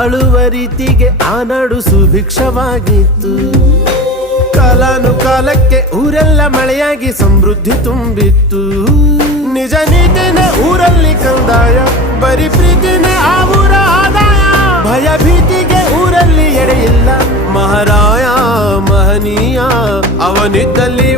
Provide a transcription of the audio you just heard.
ಆಳುವ ರೀತಿಗೆ ಆ ನಾಡು ಸುಭಿಕ್ಷವಾಗಿತ್ತು. ಕಾಲಾನುಕಾಲಕ್ಕೆ ಊರೆಲ್ಲ ಮಳೆಯಾಗಿ ಸಮೃದ್ಧಿ ತುಂಬಿತ್ತು. ನಿಜ ನೀತಿನೇ ಊರಲ್ಲಿ ಕಂದಾಯ, ಬರೀ ಪ್ರೀತಿನೇ ಆ ಊರ ಆದಾಯ. ಭಯ ಭೀತಿಗೆ ಊರಲ್ಲಿ ಎಡೆಯಿಲ್ಲ, ಮಹಾರಾಯ ಮಹನೀಯ ಅವನಿದ್ದಲ್ಲಿ